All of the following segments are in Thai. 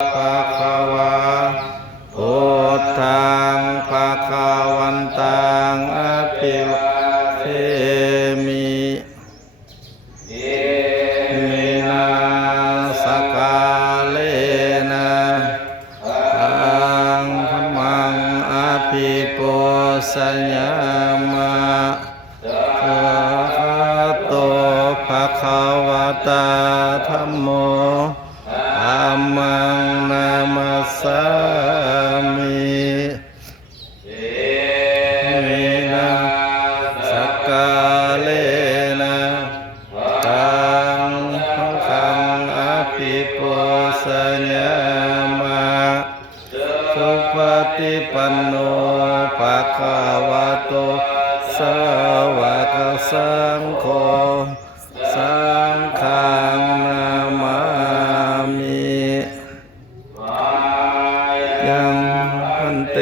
ภะคะวะพุทธังภะคะวันตังอะภิวาเทมินาสกาเลนะตังธัมมังอะภิปูสัญญามะโตภะคะวะตาธัมโมธัมมังนามัสสามินาสกาเลนะตังขังอภิปูสัญญามะสุปฏิปันโนภะคะวะโตสาวกสังโฆสังฆังนามามิยังพันเต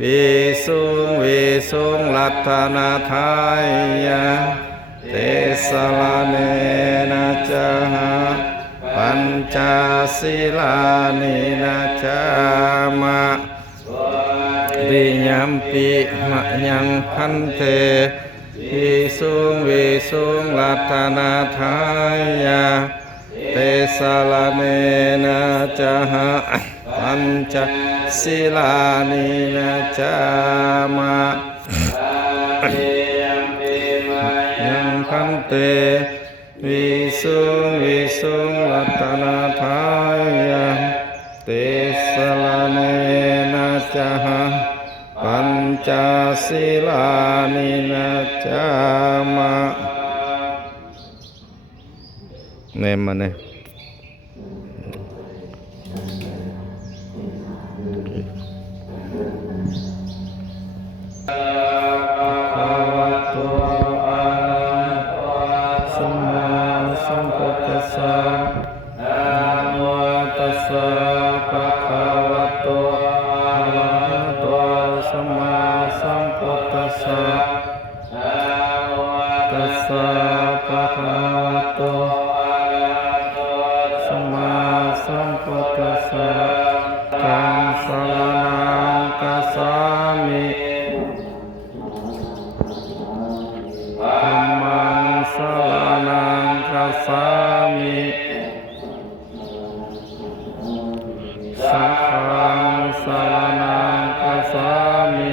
วิสุงลัตถนาทายะเตสลาเนนะจหะปัญจศีลานินะจามะวิญญัมปิมะยังพันเตวิสุงลัตถนาทายะเตสลาเนนะจหะปัญจศีลานินะจามะยังพันเตวิสุงลัตถนาทายะเตสลาเนนะจหะปัญจศีลานินะจามะเนมเนสัมพุทธัสสะนะโมตัสสะภะคะวะโตอะระหะโตสัมมาสัมพุทธัสสะนะโมตัสสะภะคะวะโตอะระหะโตสัมมาสัมพุทธัสสะธัมมังสรณังคัจฉามิธัมมังสรณังคัจฉามิสังฆังสรณังคัจฉามิ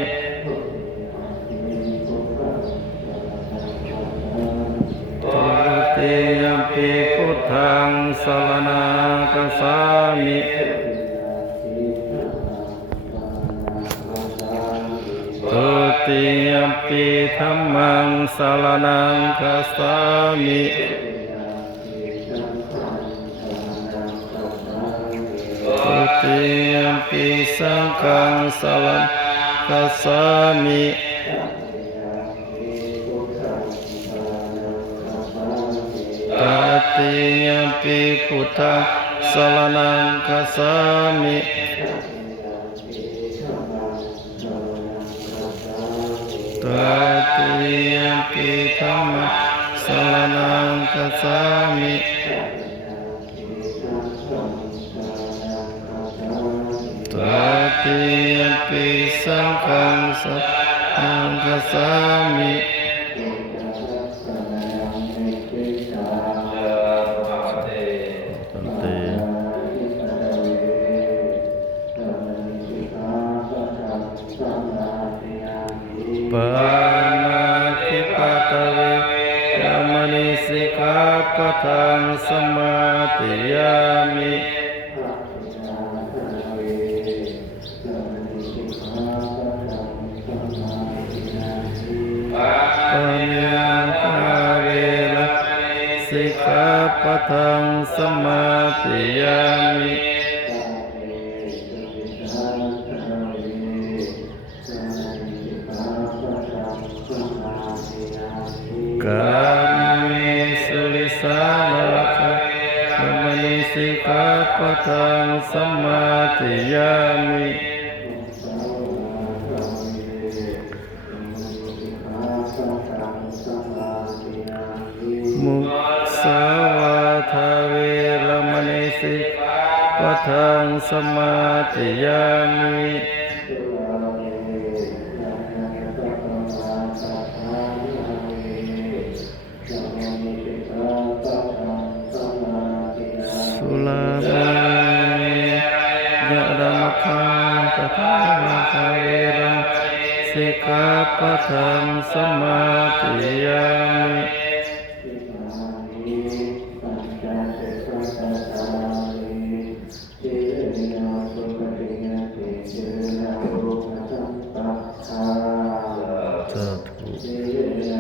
ทุติยมปิพุทธังสรณังคัจฉามิทุติยมปิธัมมังสรณังคัจฉามิทุติยมปิสังฆังสรณังคัจฉามิตติยมปิพุทธังสรณังคัจฉามิตติยมปิธัมมังสรณังคัจฉามิตติยมปิสังฆังสรณังคัจฉามิปานาติปาตเวนะมะสิกขาปะทังสมาธิยามิปัญญาภาเวนะสิกขาปะทังสมาธิยามิกามเมสุริสานาคามนิสิกขาปะทังสมาธิยามิมุสาวาทาเวรมณีสิกขาป ทังสมาธิยามิสุลาเมยะระมะคังปะทานาคาเวรังสิกขาปะทังสมาธิยามิสาธุ